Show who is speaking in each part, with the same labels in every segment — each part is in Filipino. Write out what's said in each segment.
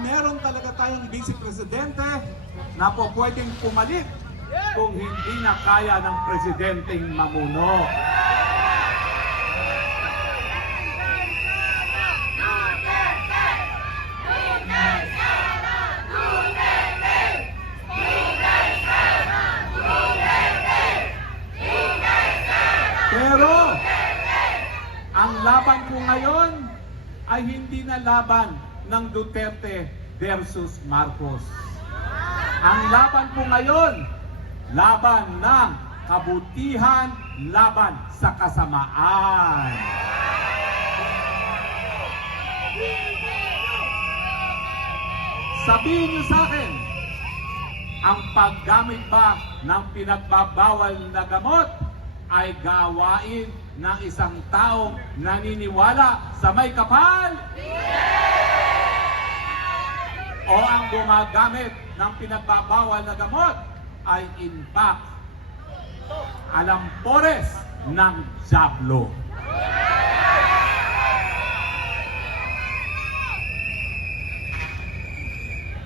Speaker 1: meron talaga tayong vice presidente na po pwedeng pumalit kung hindi na kaya ng presidenteng mamuno. Pero ang laban ko ngayon ay hindi na laban ng Duterte versus Marcos. Ang laban ko ngayon, laban ng kabutihan, laban sa kasamaan. Sabihin niyo sa akin, ang paggamit ba ng pinagbabawal na gamot ay gawain ng isang taong naniniwala sa may kapal? O ang gumagamit ng pinagbabawal na gamot ay in fact alampores ng Diablo.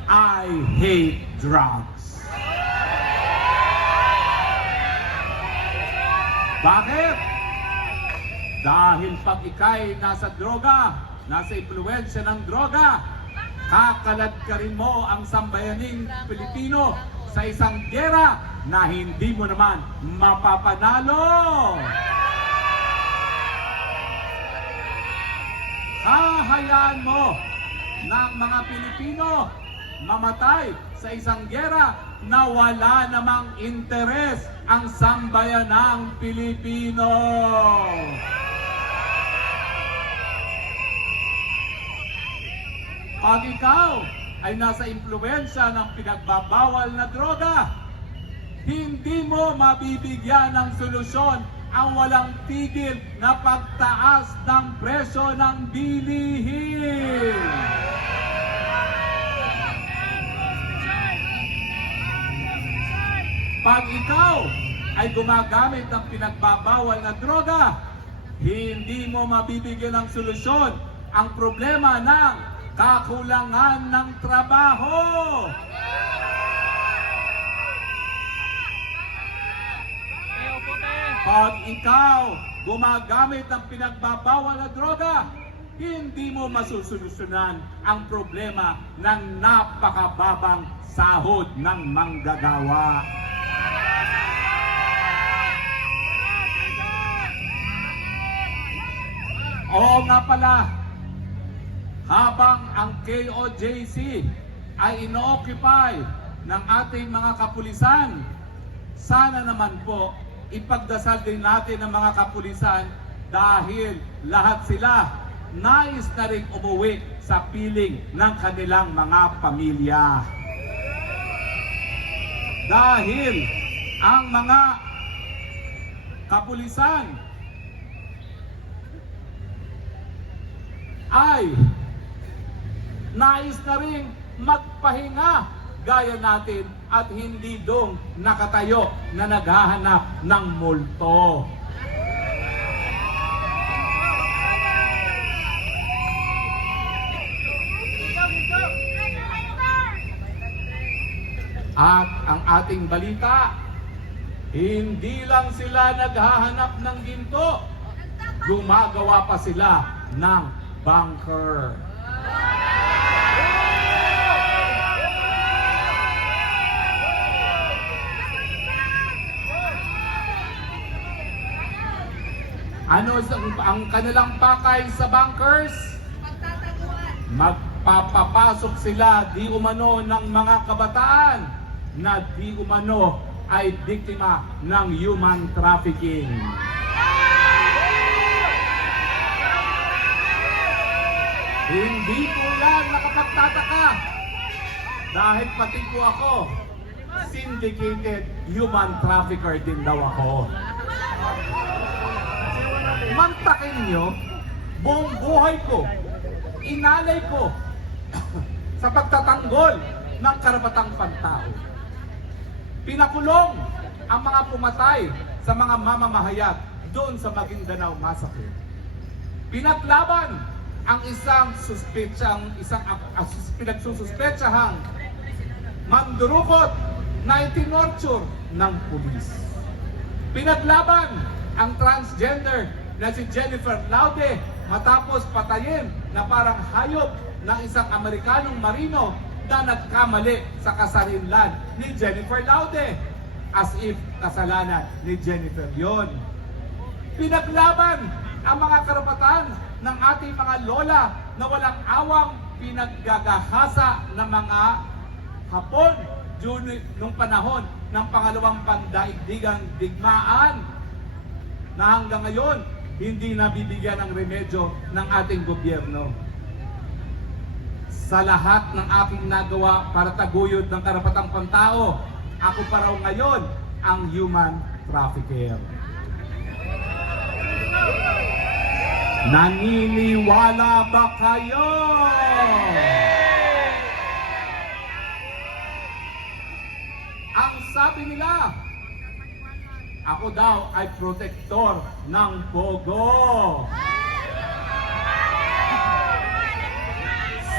Speaker 1: I hate drugs. Bakit? Dahil pag ikay nasa droga, nasa impluensya ng droga, kakalad ka rin mo ang sambayaning Pilipino sa isang gera na hindi mo naman mapapanalo. Hahayaan mo ng mga Pilipino mamatay sa isang gera na wala namang interes ang sambayanang Pilipino. Pag ikaw ay nasa impluensya ng pinagbabawal na droga, hindi mo mabibigyan ng solusyon ang walang tigil na pagtaas ng presyo ng bilihin. Pag ikaw ay gumagamit ng pinagbabawal na droga, hindi mo mabibigyan ng solusyon ang problema ng kakulangan ng trabaho. Pag ikaw gumagamit ng pinagbabawal na droga, hindi mo masusolusyonan ang problema ng napakababang sahod ng manggagawa. Oo nga pala, habang ang KOJC ay ino-occupy ng ating mga kapulisan, sana naman po ipagdasal din natin ang mga kapulisan dahil lahat sila nais na rin umuwi sa piling ng kanilang mga pamilya. Dahil ang mga kapulisan ay nais na rin magpahinga gaya natin at hindi dong nakatayo na naghahanap ng multo. At ang ating balita, hindi lang sila naghahanap ng ginto, gumagawa pa sila ng bunker. Ano ang, ang kanilang pakay sa bunkers? Magpapapasok sila di umano ng mga kabataan na di umano ay biktima ng human trafficking. Hindi po yan nakapagtataka dahil pati po ako syndicated human trafficker din daw ako. Mantakin nyo, buong buhay ko, inalay ko sa pagtatanggol ng karapatang pantao. Pinakulong ang mga pumatay sa mga mamamahayag doon sa Maguindanao Massacre. Pinaglaban ang isang suspetsang isang uh, pinagsususpetsahang mandurukot na itinorture ng pulis. Pinaglaban ang transgender na si Jennifer Laude matapos patayin na parang hayop ng isang Amerikanong marino na nagkamali sa kasarinlan ni Jennifer Laude as if kasalanan ni Jennifer yon. Pinaglaban ang mga karapatan ng ating mga lola na walang awang pinaggagahasa ng mga Hapon nung panahon ng pangalawang pandaigdigang digmaan na hanggang ngayon hindi nabibigyan ng remedyo ng ating gobyerno. Sa lahat ng aking nagawa para taguyod ng karapatang pantao, ako pa raw ngayon ang human trafficker. Naniniwala ba kayo? Ang sabi nila, ako daw ay protektor ng Pogo.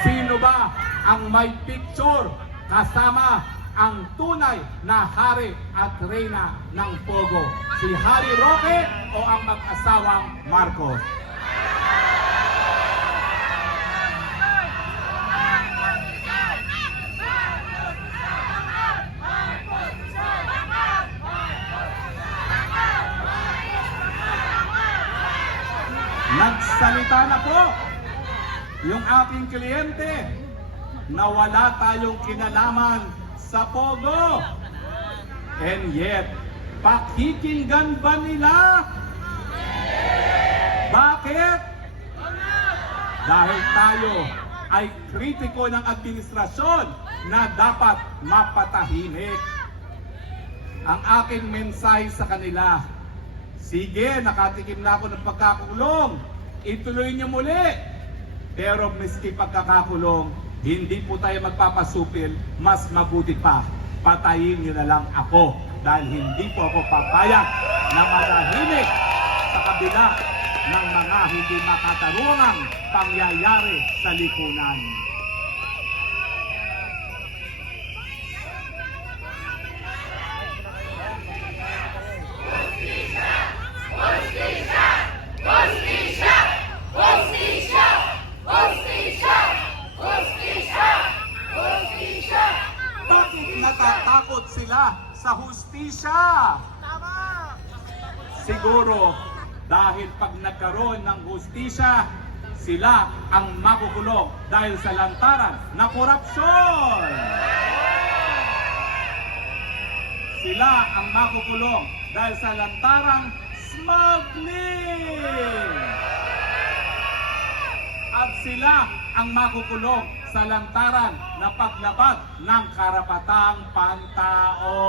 Speaker 1: Sino ba ang may picture kasama ang tunay na hari at reyna ng Pogo? Si Hari Roque o ang mag-asawang Marcos? Nagsalita na po yung aking kliyente na wala tayong kinalaman sa Pogo. And yet, pakikinggan ba nila? Bakit? Dahil tayo ay kritiko ng administrasyon na dapat mapatahimik. Ang aking mensahe sa kanila, Sige, nakatikim na ako ng pagkakulong. Ituloy niyo muli. Pero miski pagkakakulong, hindi po tayo magpapasupil. Mas mabuti pa, patayin niyo na lang ako. Dahil hindi po ako papayag na manahimik sa kabila ng mga hindi makatarungang pangyayari sa lipunan. Hustisya? Siguro dahil pag nagkaroon ng hustisya, sila ang makukulong dahil sa lantaran ng korupsyon. Sila ang makukulong dahil sa lantarang smuggling. At sila ang makukulong sa lantaran na paglabag ng karapatang pantao.